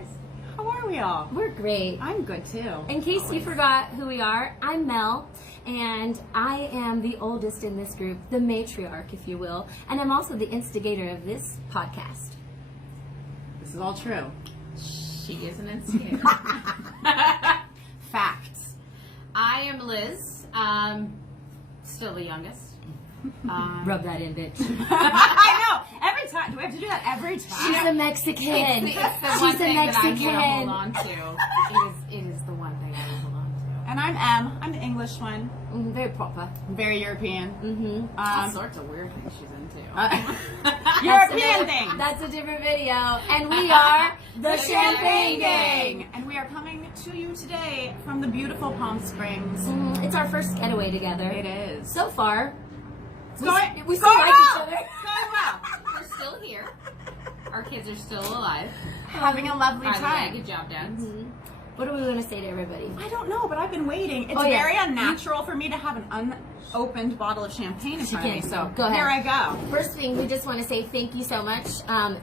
guys. How are we all? We're great. I'm good too. In case you forgot who we are, I'm Mel, and I am the oldest in this group, the matriarch, if you will, and I'm also the instigator of this podcast. This is all true. She is an instigator. Facts. I am Liz, still the youngest. Rub that in, bitch. I know. Every time. Do we have to do that every time? She's a Mexican. It's the one She's a thing that I Mexican. can hold on to. It is the one thing I can hold on to. And I'm Em. I'm the English one. Very proper. Very European. Mm-hmm. All sorts of weird things she's into. European thing. That's a different video. And we are the Champagne Gang. And we are coming to you today from the beautiful Palm Springs. It's our first getaway together. It is. So far, we Going still like well. each other. Going well. We're still here. Our kids are still alive. Having a lovely By the way, time. good job, Dad. What are we going to say to everybody? I don't know, but I've been waiting. It's Oh, yeah. very unnatural for me to have an unopened bottle of champagne in front of me. can. So Go ahead. here I go. First thing, we just want to say thank you so much.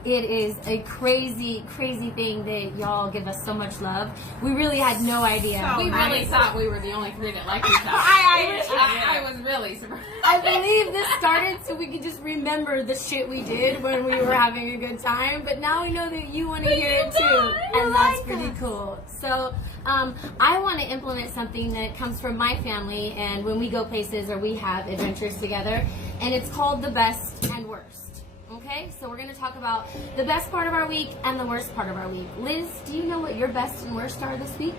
It is a crazy, crazy thing that y'all give us so much love. We really had no idea. So We nice. really thought we were the only three that liked each other. I I was really surprised. I believe this started so we could just remember the shit we did when we were having a good time. But now we know that you want to hear it too, and that's pretty cool. So I want to implement something that comes from my family, and when we go places or we have adventures together, and it's called the best and worst. Okay, so we're going to talk about the best part of our week and the worst part of our week. Liz, do you know what your best and worst are this week?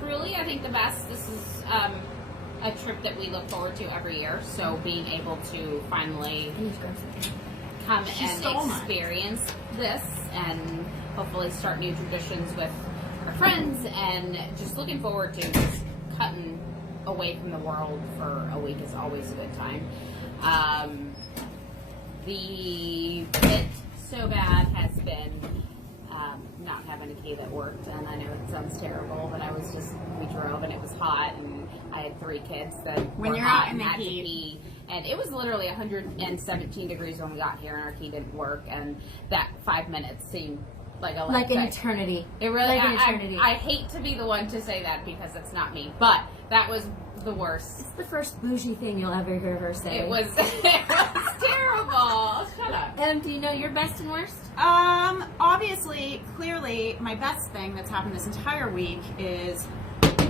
Truly, I think the best. This is a trip that we look forward to every year. So being able to finally come She and stole mine. experience this, and hopefully start new traditions with our friends, and just looking forward to just cutting away from the world for a week is always a good time. The bit so bad has been not having a key that worked, and I know it sounds terrible, but we drove and it was hot, and I had 3 kids that When were you're hot out in and the had to heat. pee, and it was literally 117 degrees when we got here, and our key didn't work, and that 5 minutes seemed like a Like an lifetime. eternity. It really, Like an eternity. I hate to be the one to say that because it's not me, but that was the worst. It's the first bougie thing you'll ever hear her say. It was terrible. Shut up. Do you know your best and worst? Obviously, clearly, my best thing that's happened this entire week is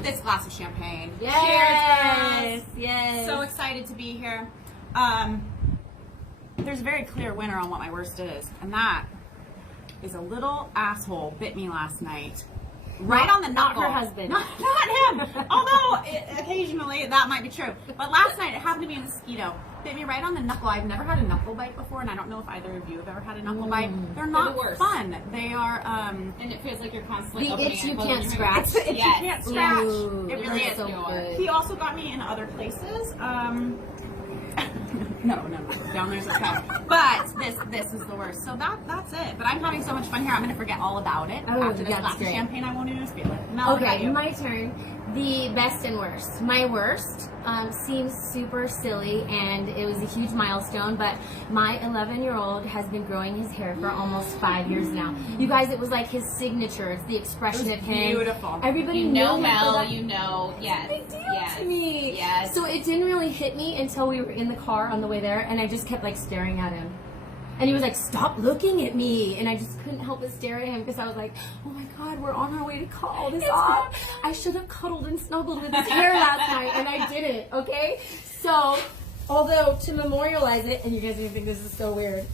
this glass of champagne. Cheers, girls. Yes. So excited to be here. There's a very clear winner on what my worst is, and that is a little asshole bit me last night. Right on the Not knuckle. her husband. Not him. Although, occasionally, that might be true. But last night, it happened to be a mosquito. Bit me right on the knuckle. I've never had a knuckle bite before, and I don't know if either of you have ever had a knuckle bite. They're not the worst. fun. They are, And it feels like you're constantly The opening itch and you closing can't your scratch. fingers. If Yes. you can't scratch. Ooh, It really that's is. so good. He also got me in other places. No, down there's okay. But this is the worst. So that's it. But I'm having so much fun here. I'm going to forget all about it. Oh, After this that's glass of great. champagne, I won't even feel it. Mel, what about Okay, you? my turn. The best and worst. My worst seems super silly, and it was a huge milestone, but my 11-year-old has been growing his hair for almost 5 years now. You guys, it was like his signature. It's the expression of him. beautiful. Everybody You knew know, him for Mel, that. you know, yes. Big deal yes. to me. Yes. So it didn't really hit me until we were in the car on the way there, and I just kept like staring at him. And he was like, "Stop looking at me!" And I just couldn't help but stare at him because I was like, "Oh my God, we're on our way to call this off." I should have cuddled and snuggled with his hair last night, and I didn't. Okay, so although to memorialize it, and you guys are gonna think this is so weird,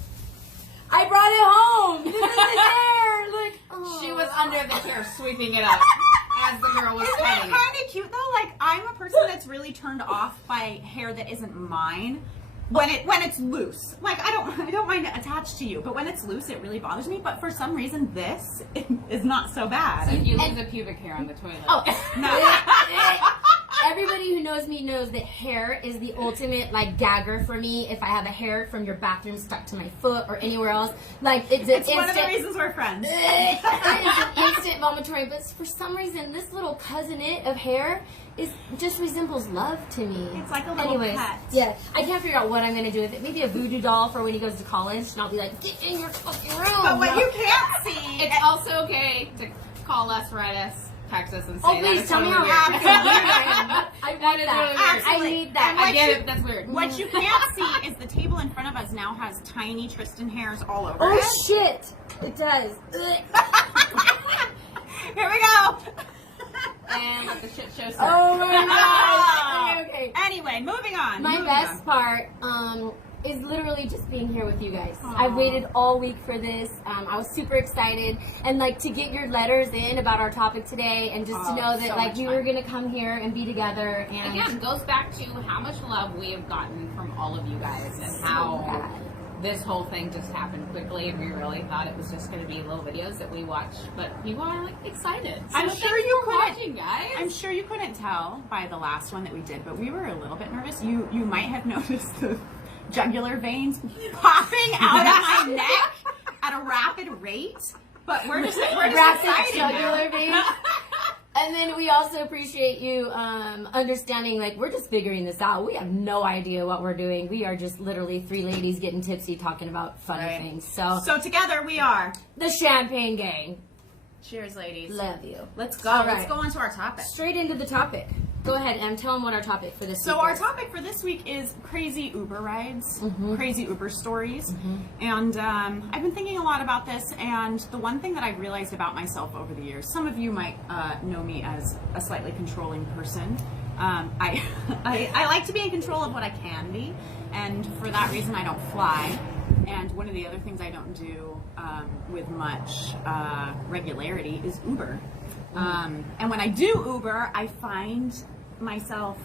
I brought it home. This is his hair. Like, oh. She was under the chair sweeping it up as the girl was Isn't that cutting it. kind of cute though? Like, I'm a person that's really turned off by hair that isn't mine. When it's loose, like I don't mind it attached to you, but when it's loose, it really bothers me. But for some reason, this is not so bad. So you lose a pubic hair on the toilet. Oh, No. Everybody who knows me knows that hair is the ultimate like gagger for me. If I have a hair from your bathroom stuck to my foot or anywhere else, like it's one of the reasons we're friends. It's an instant vomitory. But for some reason, this little cousin-it of hair just resembles love to me. It's like a little pet. Yeah, I can't figure out what I'm gonna do with it. Maybe a voodoo doll for when he goes to college, and I'll be like, get in your fucking room. But what you can't see, It's also okay to call us, write us, text us, and say that. Please it's tell me totally how weird. weird I am. I want is that. really weird. I need that. And I get it, that's weird. what you can't see is the table in front of us now has tiny Tristan hairs all over Oh it. shit! It does. Here we go. And let the shit show start. Oh my god. Okay. Anyway, moving on. My moving best on. part is literally just being here with you guys. Aw. I waited all week for this. I was super excited, and like to get your letters in about our topic today, and just to know that so like much we fun. were gonna come here and be together. And Again, it goes back to how much love we have gotten from all of you guys and how bad. this whole thing just happened quickly, and we really thought it was just going to be little videos that we watched, but people are like excited. So I'm thanks sure you for couldn't- watching, guys. I'm sure you couldn't tell by the last one that we did, but we were a little bit nervous. You might have noticed the jugular veins popping out of my neck at a rapid rate. But we're just Rapid excited now. jugular veins. And then we also appreciate you understanding, like, we're just figuring this out. We have no idea what we're doing. We are just literally three ladies getting tipsy talking about funny Right. things. So, So together we are. the Champagne Gang. Cheers, ladies. Love you. Let's go. All Let's right. go on to our topic. Straight into the topic. Go ahead, Em. Tell them what our topic for this So week our is. topic for this week is crazy Uber rides, Mm-hmm. crazy Uber stories, and I've been thinking a lot about this. And the one thing that I've realized about myself over the years, some of you might know me as a slightly controlling person. I like to be in control of what I can be, and for that reason, I don't fly. And one of the other things I don't do with much regularity is Uber. And when I do Uber, I find myself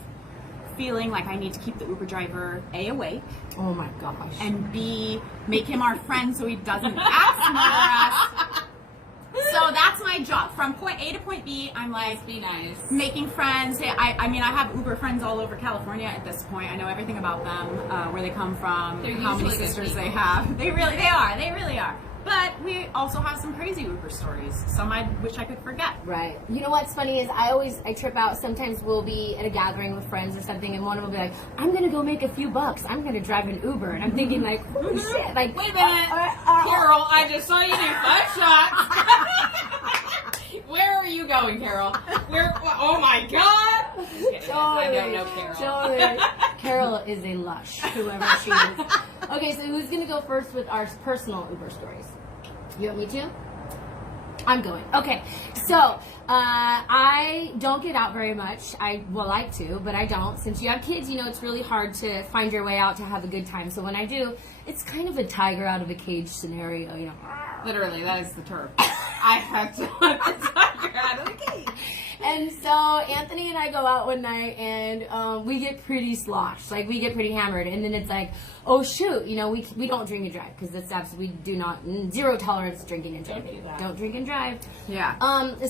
feeling like I need to keep the Uber driver A, awake, Oh my gosh. and B, make him our friend so he doesn't outsmart us. So that's my job. From point A to point B, I'm like Be nice. making friends. I mean, I have Uber friends all over California at this point. I know everything about them, where they come from, They're how many usually good sisters they people. have. They really are. But we also have some crazy Uber stories. Some I wish I could forget. Right. You know what's funny is I trip out. Sometimes we'll be at a gathering with friends or something, and one of them will be like, I'm going to go make a few bucks. I'm going to drive an Uber. And I'm thinking like, holy shit. Like, Wait a minute. Carol, I just saw you do 5 shots. Where are you going, Carol? Oh my God. Just kidding. I don't know Carol. Totally. Carol is a lush, whoever she is. Okay, so who's going to go first with our personal Uber stories? You want me to? I'm going. Okay, so I don't get out very much. I would like to, but I don't. Since you have kids, you know, it's really hard to find your way out to have a good time. So when I do, it's kind of a tiger out of a cage scenario, you know. Literally, that is the term. I have to let the tiger out of the cage. And so Anthony and I go out one night, and we get pretty sloshed, like we get pretty hammered, and then it's like, oh shoot, you know, we don't drink and drive because that's absolutely, we do not, zero tolerance drinking and driving. do that. Don't drink and drive. Yeah.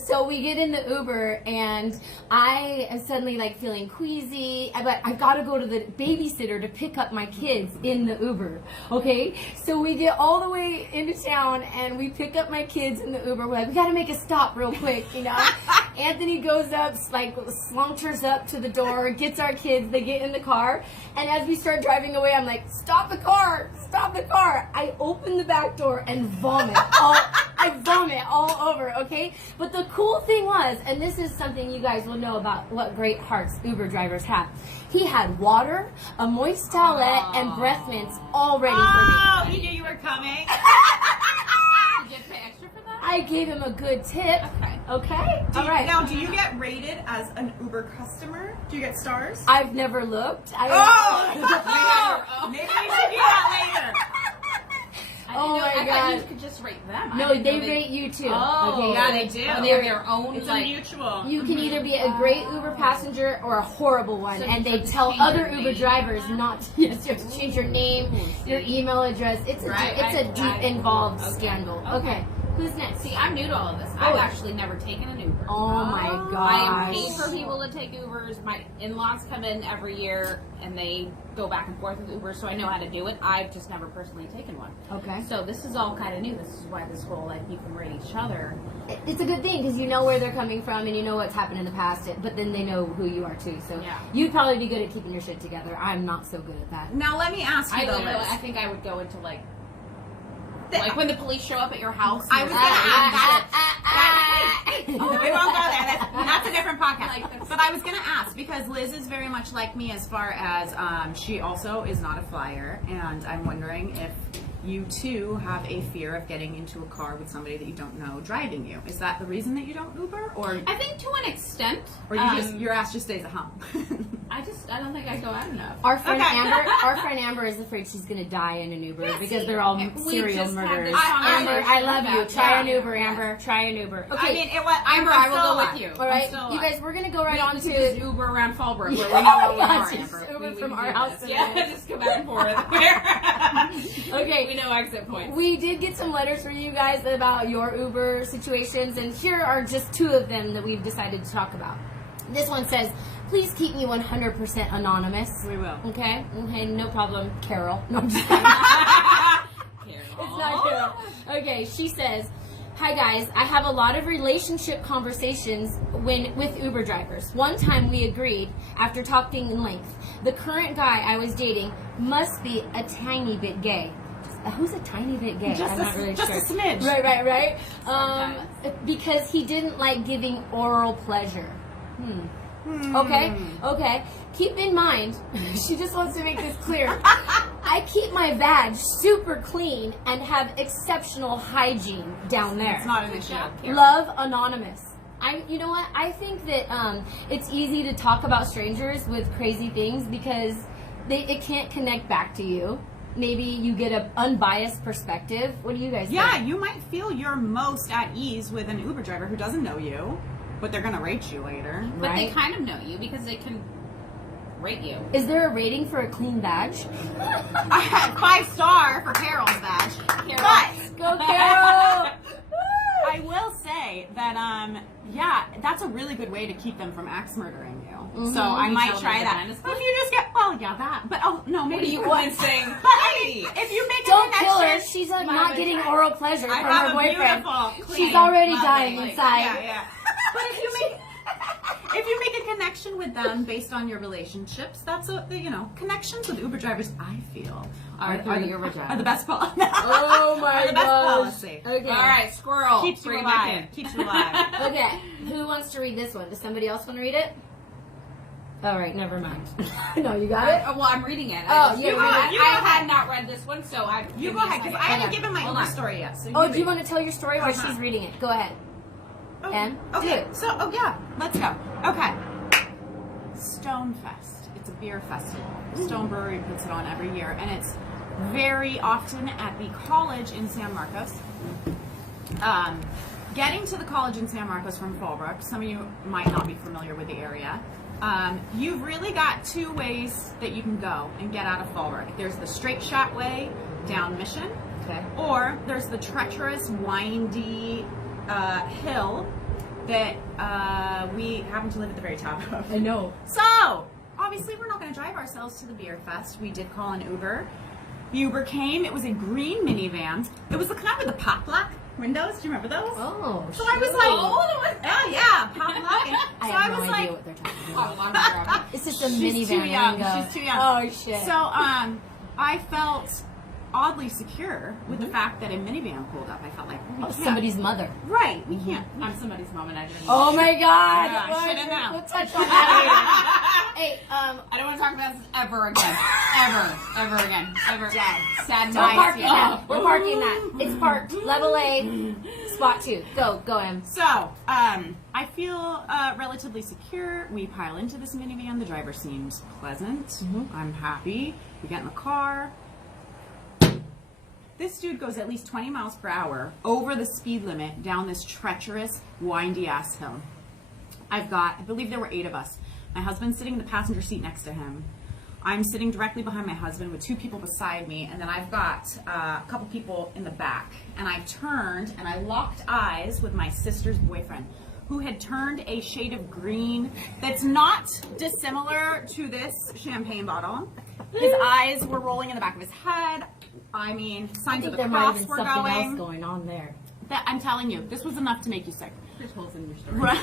So we get in the Uber, and I am suddenly like feeling queasy, but I gotta go to the babysitter to pick up my kids in the Uber. Okay, so we get all the way into town, and we pick up my kids in the Uber. We're like, we gotta make a stop real quick, you know. Anthony goes up, like slunters up to the door, gets our kids. They get in the car, and as we start driving away, I'm like, stop the car, stop the car. I open the back door and vomit. I vomit all over, okay? But the cool thing was, and this is something you guys will know about what great hearts Uber drivers have. He had water, a moist towelette, and breath mints all ready for me. Oh, he knew you were coming. Did you pay extra for that? I gave him a good tip. Okay? All right. Now, do you get rated as an Uber customer? Do you get stars? I've never looked. Oh! Maybe we should do that later. Oh my I God. thought you could just rate them. I No, didn't they know rate you too. Oh, okay? yeah, they do. Oh, they have their own, It's a like, mutual. You can either be a great Uber passenger or a horrible one, So and you they have to tell change other your Uber name. drivers not to. Yes, you have to change your name, your email address. It's Right, a I deep involved okay. scandal. Okay. Okay. Who's next? See, I'm new to all of this. I've actually never taken an Uber. Oh my I am gosh. paid for people to take Ubers. My in-laws come in every year and they go back and forth with Ubers, so I know how to do it. I've just never personally taken one. Okay. So this is all kind of new. This is why this whole, like, you can rate each other. It's a good thing because you know where they're coming from and you know what's happened in the past, but then they know who you are too. So Yeah. you'd probably be good at keeping your shit together. I'm not so good at that. Now let me ask you though, Liz. I think I would go into, like when the police show up at your house. I was and gonna they're- ask. We won't go there. That's a different podcast. Like this. But I was gonna ask because Liz is very much like me as far as she also is not a flyer, and I'm wondering if you too have a fear of getting into a car with somebody that you don't know driving you. Is that the reason that you don't Uber, or I think to an extent. you just your ass just stays at home? I don't think I go out enough. Our friend Okay. Amber is afraid she's gonna die in an Uber because they're all we serial just had murderers. this Amber, I love you. conversation Try about- an Uber, yeah. Amber. Try an Uber. Okay. I mean, it was. Amber, I will go with you. all right, I'm still you alive. guys, we're gonna go right on Just to. Uber around Fallbrook where we know where we are, Just Amber. Uber We from can our do house this. to Yeah, theirs. just go back and forth. Okay. We know exit points. We did get some letters from you guys about your Uber situations, and here are just two of them that we've decided to talk about. This one says, please keep me 100% anonymous. We will. Okay? Okay, no problem, Carol. No, I'm just kidding. It's not Carol. Okay, she says, hi guys, I have a lot of relationship conversations with Uber drivers. One time we agreed, after talking in length, the current guy I was dating must be a tiny bit gay. Who's a tiny bit gay? I'm not really just sure. a smidge. Right. Sometimes. Because he didn't like giving oral pleasure. Okay. Keep in mind, she just wants to make this clear. I keep my vag super clean and have exceptional hygiene down there. It's not an issue. Love Anonymous. You know what? I think that it's easy to talk about strangers with crazy things because it can't connect back to you. Maybe you get an unbiased perspective. What do you guys think? Yeah, you might feel you're most at ease with an Uber driver who doesn't know you, but they're gonna rate you later. But they Right. kind of know you because they can rate you. Is there a rating for a clean badge? I had 5-star for Carol's badge. But Go Carol! I will say that that's a really good way to keep them from axe murdering you. So I You might tell try them that. the is But if you just get that. But no, maybe What do you would. want saying? But I mean, if you make Don't a kill her. connection, She's I not would getting try. oral pleasure I from have her a boyfriend. beautiful, She's clean, already lovely, dying like, inside. Yeah. But if you make a connection with them based on your relationships, that's connections with Uber drivers. I feel are the best policy. Oh my Are the best gosh. policy. Okay. All right, squirrel. Keeps you Bring it alive. back in. Keeps you alive. Okay. Who wants to read this one? Does somebody else want to read it? All right. Never mind. No, you got it. Well, I'm reading it. Oh, you go I ahead. had not read this one, so I. You go ahead, because I haven't Okay. given my Hold Uber on. story yet. So Oh, do you want to tell your story while Uh-huh. she's reading it? Go ahead. Oh, Em? okay. Do it. So, let's go. Okay. Stonefest. It's a beer festival. Stone Brewery puts it on every year, and it's very often at the college in San Marcos. Getting to the college in San Marcos from Fallbrook, some of you might not be familiar with the area. You've really got two ways that you can go and get out of Fallbrook. There's the straight shot way down Mission, Okay. or there's the treacherous, windy hill that we happen to live at the very top of. I know. So, obviously, we're not going to drive ourselves to the beer fest. We did call an Uber. The Uber came. It was a green minivan. It was the kind with the pop lock windows. Do you remember those? Oh. So I was like, oh yeah, pop lock. And I so have I no was idea like, what they're talking Oh, about. I'm grabbing. It's just a she's minivan. too young. lingo. She's too young. Oh shit. So I felt oddly secure with the fact that a minivan pulled up. I felt like we can't. Somebody's mother. Right, we can't. I'm somebody's mom, and I didn't. Oh my god. Yeah, What? should've known. We'll touch on that later. Hey, I don't want to talk about this ever again. ever again. Ever. Sad we're night. parking that. We're parking that. It's parked. Level A, spot 2. Go, Em. So, I feel relatively secure. We pile into this minivan. The driver seems pleasant. I'm happy. We get in the car. This dude goes at least 20 miles per hour over the speed limit down this treacherous, windy-ass hill. I believe there were 8 of us. My husband's sitting in the passenger seat next to him. I'm sitting directly behind my husband with 2 people beside me, and then I've got a couple people in the back. And I turned and I locked eyes with my sister's boyfriend, who had turned a shade of green that's not dissimilar to this champagne bottle. His eyes were rolling in the back of his head. I mean, signs of the cross were something else going. going on there. That, I'm telling you, this was enough to make you sick. There's holes in your story.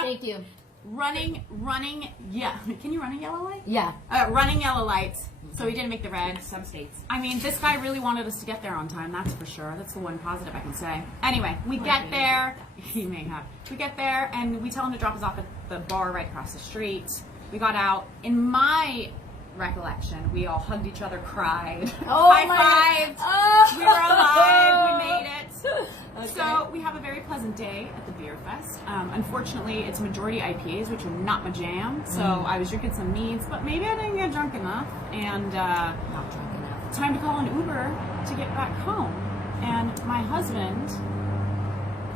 Thank you. running, yeah. Can you run a yellow light? Yeah. Running yellow lights. So he didn't make the red. Some states. I mean, this guy really wanted us to get there on time, that's for sure. That's the one positive I can say. Anyway, we get there. He may have. We get there, and we tell him to drop us off at the bar right across the street. We got out. In my recollection, we all hugged each other, cried, high-fived. Oh. We were alive. We made it. Okay. So we have a very pleasant day at the beer fest. Unfortunately, it's majority IPAs, which are not my jam. So I was drinking some meads, but maybe I didn't get drunk enough. And Not drunk enough. time to call an Uber to get back home. And my husband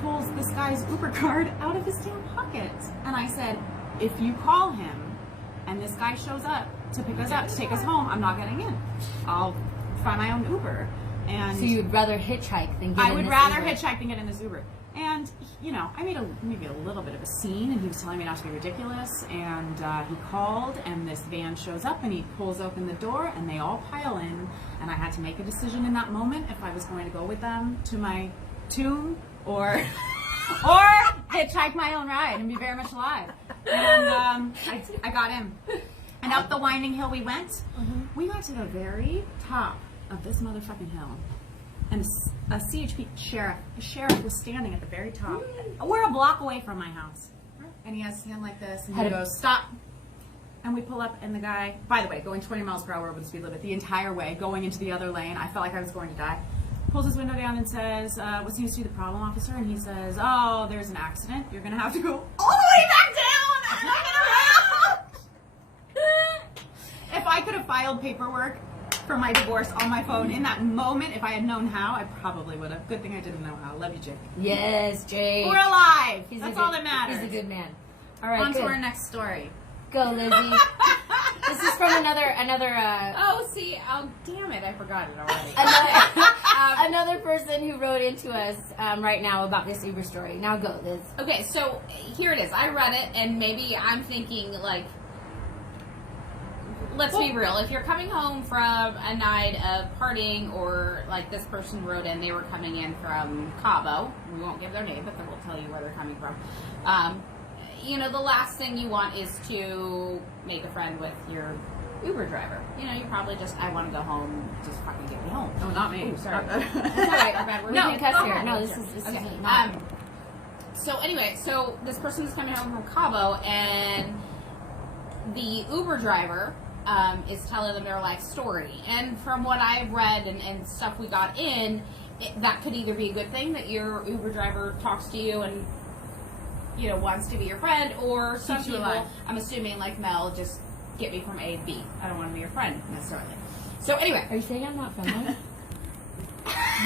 pulls this guy's Uber card out of his damn pocket. And I said, if you call him and this guy shows up to pick us up, to take us home, I'm not getting in. I'll find my own Uber. And So you'd rather hitchhike than get I in would this rather Uber. hitchhike than get in this Uber. And, you know, I made maybe a little bit of a scene, and he was telling me not to be ridiculous. And he called, and this van shows up, and he pulls open the door, and they all pile in. And I had to make a decision in that moment if I was going to go with them to my tomb or hitchhike my own ride and be very much alive. And I got him. And up the winding hill we went. We got to the very top of this motherfucking hill. And a CHP sheriff was standing at the very top. We're a block away from my house. And he has his hand like this, and he goes, stop. And we pull up, and the guy, by the way, going 20 miles per hour with the speed limit the entire way, going into the other lane, I felt like I was going to die. Pulls his window down and says, what seems to be the problem, officer? And he says, oh, there's an accident. You're going to have to go all the way back down and back around. If I could have filed paperwork for my divorce on my phone in that moment, if I had known how, I probably would have. Good thing I didn't know how. Love you, Jake. Yes, Jake. We're alive. He's That's a all good- that matters. He's a good man. All right, On good. to our next story. Go, Lizzie. This is from another Oh, see, oh, damn it, I forgot it already. another person who wrote into us right now about this Uber story. Now go, Liz. Okay, so here it is. I read it, and maybe I'm thinking, like, let's be real. If you're coming home from a night of partying, or like this person wrote in, they were coming in from Cabo. We won't give their name, but we'll tell you where they're coming from. You know, the last thing you want is to make a friend with your Uber driver. You know, you probably just, I want to go home, just fucking get me home. Oh, not me. Ooh, sorry. That's all right, we're bad. We're No, gonna cuss go here. home. No, this is Okay. not. So anyway, so this person is coming home from Cabo, and the Uber driver is telling them their life story. And from what I've read and stuff we got in, that could either be a good thing that your Uber driver talks to you and, you know, wants to be your friend, or some Keeps you people, alive. I'm assuming like Mel, just get me from A to B. I don't want to be your friend necessarily. So anyway, Are you saying I'm not friendly?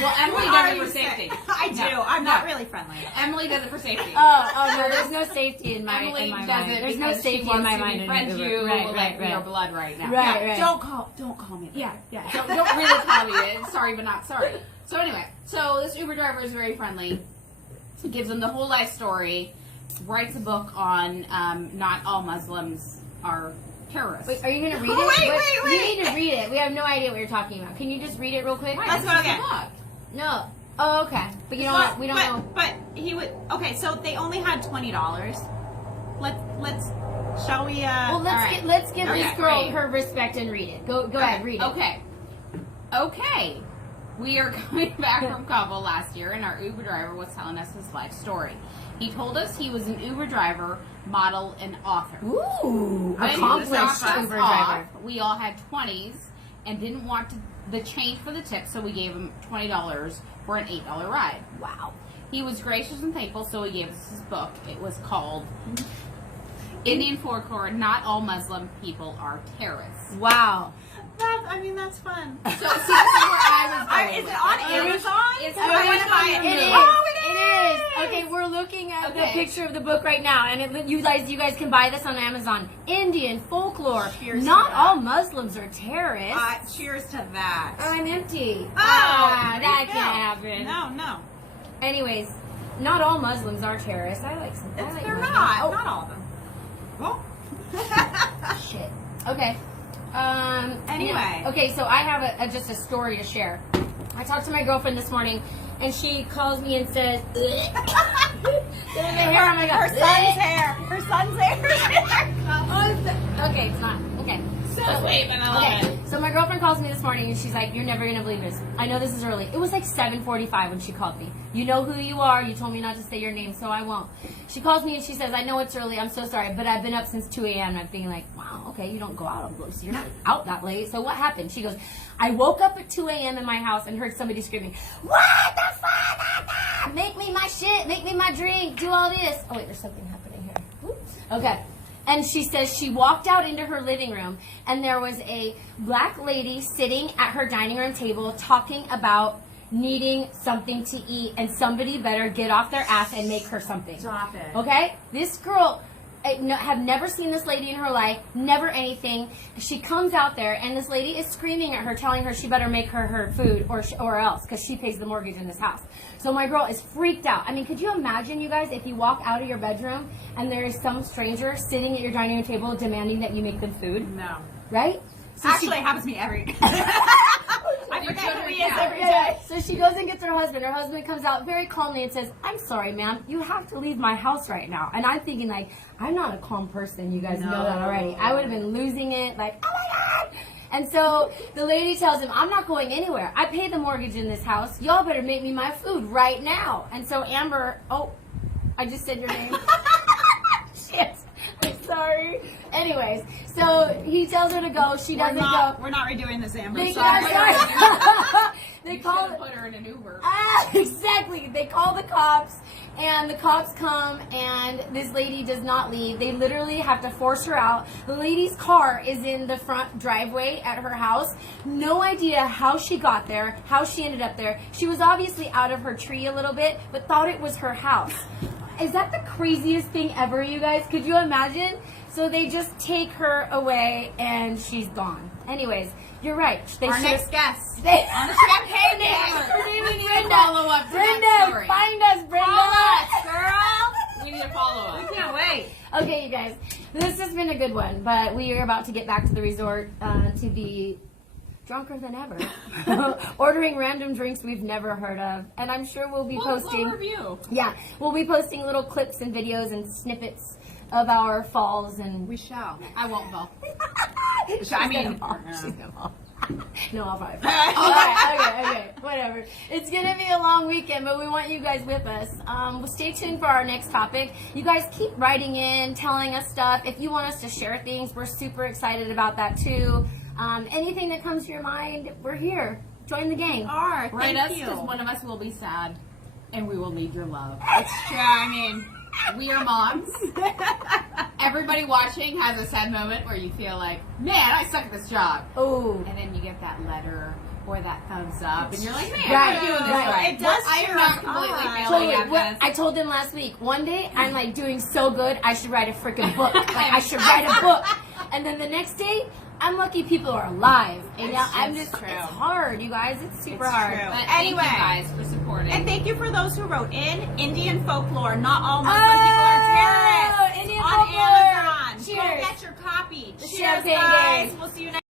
well, Emily What are does it you for safety. saying? I do. No, I'm no. not really friendly. Emily does it for safety. Oh no, there's no safety in my Emily in my does mind. it There's no because she safety in wants my to mind. in befriend Uber. you Right, like right, in your right. blood right now. Right, Yeah. right. Don't call me. Yeah, don't really call me it. Sorry, but not sorry. So anyway, so this Uber driver is very friendly. He gives them the whole life story. Writes a book on not all Muslims are terrorists. Wait, are you gonna read Oh, it? wait, wait. You need to read it. We have no idea what you're talking about. Can you just read it real quick? Right, Let's this go is the again. book. No. Oh, okay. But you don't. But- we don't but, know. But he would. Okay, so they only had $20. Let's. Shall we? Well, Alright. let's give Okay, this girl great. her respect and read it. Go ahead, read it. Okay. We are coming back from Cabo last year, and our Uber driver was telling us his life story. He told us he was an Uber driver, model, and author. Ooh, When he accomplished dropped us Uber off, driver. we all had 20s and didn't want the change for the tip, so we gave him $20 for an $8 ride. Wow. He was gracious and thankful, so he gave us his book. It was called Indian Folklore, Not All Muslim People Are Terrorists. Wow. That's fun. So see, this is where I was going Is with it on it. Amazon? It's I want to buy it. It is. Oh, It is. Okay, we're looking at the Okay. picture of the book right now, and you guys can buy this on Amazon. Indian folklore. Cheers Not to that. all Muslims are terrorists. Cheers to that. I'm empty. Oh, that there you can't go. happen. No. Anyways, not all Muslims are terrorists. I like some. I like They're Muslims. not. Oh, Not all of them. Well. shit. Okay. Anyway. yeah. Okay, so I have just a story to share. I talked to my girlfriend this morning, and she calls me and says, "There's the hair on my Her God. son's hair. Her son's hair. Okay, it's not. Okay. So sweet, but I love it. So my girlfriend calls me this morning and she's like, "You're never gonna believe this. I know this is early. It was like 7:45 when she called me. You know who you are. You told me not to say your name, so I won't." She calls me and she says, "I know it's early. I'm so sorry, but I've been up since 2 a.m." I'm thinking like, "Wow, okay, you don't go out on so you're not out that late. So what happened?" She goes, "I woke up at 2 a.m. in my house and heard somebody screaming, 'What the fuck? Make me my shit. Make me my drink. Do all this.'" Oh wait, there's something happening here. Oops. Okay. And she says she walked out into her living room and there was a black lady sitting at her dining room table talking about needing something to eat and somebody better get off their ass and make her something. Stop it. Okay? This girl, have never seen this lady in her life, never anything. She comes out there and this lady is screaming at her, telling her she better make her food or else, because she pays the mortgage in this house. So my girl is freaked out. I mean, could you imagine, you guys, if you walk out of your bedroom and there is some stranger sitting at your dining room table demanding that you make them food, No. right? So Actually, it happens to me every. I forget who he is every Yeah. day. So she goes and gets her husband. Her husband comes out very calmly and says, "I'm sorry, ma'am. You have to leave my house right now." And I'm thinking, like, I'm not a calm person. You guys know that already. I would have been losing it. Like, oh my God. And so the lady tells him, "I'm not going anywhere. I pay the mortgage in this house. Y'all better make me my food right now." And so Amber, I just said your name. Shit. I'm sorry. Anyways, so he tells her to go. She doesn't go. We're not redoing this, Amber. They, Sorry. they You call should have put her in an Uber. exactly. They call the cops, and the cops come, and this lady does not leave. They literally have to force her out. The lady's car is in the front driveway at her house. No idea how she got there, how she ended up there. She was obviously out of her tree a little bit, but thought it was her house. Is that the craziest thing ever, you guys? Could you imagine? So they just take her away, and she's gone. Anyways, you're right. Our next guest. They, On the champagne dinner. Her name is We need Brenda. a follow-up to that Brenda, story. find us, Brenda. Girl, we need a follow-up. We can't wait. Okay, you guys, this has been a good one, but we are about to get back to the resort to be drunker than ever, ordering random drinks we've never heard of, and I'm sure we'll be posting. Review. Yeah, we'll be posting little clips and videos and snippets of our falls, and We shall. I won't though. She's I mean, gonna fall. yeah. She's gonna fall. No, I'll probably fall. Okay, whatever. It's gonna be a long weekend, but we want you guys with us. Stay tuned for our next topic. You guys keep writing in, telling us stuff. If you want us to share things, we're super excited about that too. Anything that comes to your mind, we're here. Join the gang. Are. Write Thank us you. because one of us will be sad, and we will need your love. It's true. I mean, We are moms. Everybody watching has a sad moment where you feel like, man, I suck at this job. Oh. And then you get that letter or that thumbs up, and you're like, man, Right, I'm doing this right. right. It does I cheer am not us completely on. failing Wait, at what, this. I told them last week, one day I'm like doing so good, I should write a freaking book. Like, I should write a book. And then the next day, I'm lucky people are alive. And now I'm It's just, true. it's hard, you guys. It's super It's hard. true. But Anyway. thank you guys for supporting. and thank you for those who wrote in. Indian folklore. Not all Muslim people are terrorists. Indian on folklore. Amazon. Go Cheers. get your copy. The Cheers, champagne guys. game. We'll see you next.